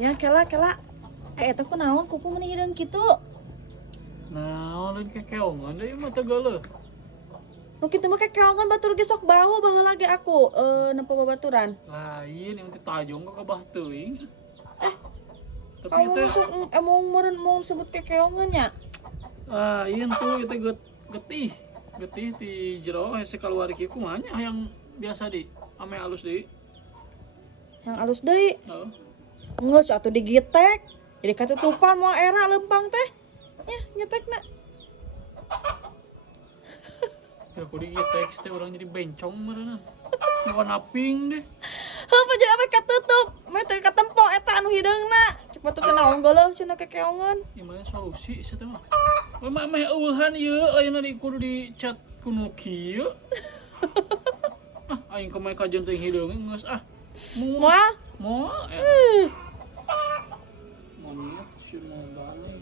Ya kela. Eta kunaon kuku meuni hideung kitu. Nah, dan kekeongan deh mah Tegaleuh. Nu kitu mah kekeongan batur ge sok bawa baheula ge aku nempo babaturan. Lain yang tajong ke kabah teuing. Tapi Kamu teh masuk emang meureun mau sebut kekeongan nya. lain tuh itu getih. Getih di jero hese kaluar kieu kumaha nya yang biasa di ame alus deui. Yang alus deui. Heeh. Geus atuh digitek. Jadi katutupan moal era lempang teh. Ya, nyetekna. Ya kudu teks teh urang jadi bencong meureunna. Warna pink deh. Heuh jadi apa katutup. Meh teh katempo eta anu hideungna. Cepat teh naon geuleuh cenah kekeongan. Gimana solusi sih teh mah? Mah meh eueuhan ieu lainna di kudu dicat kuno kieu. Aing kemae kajian teuing hideung geus Moal? moal. Uh. Moal sih mau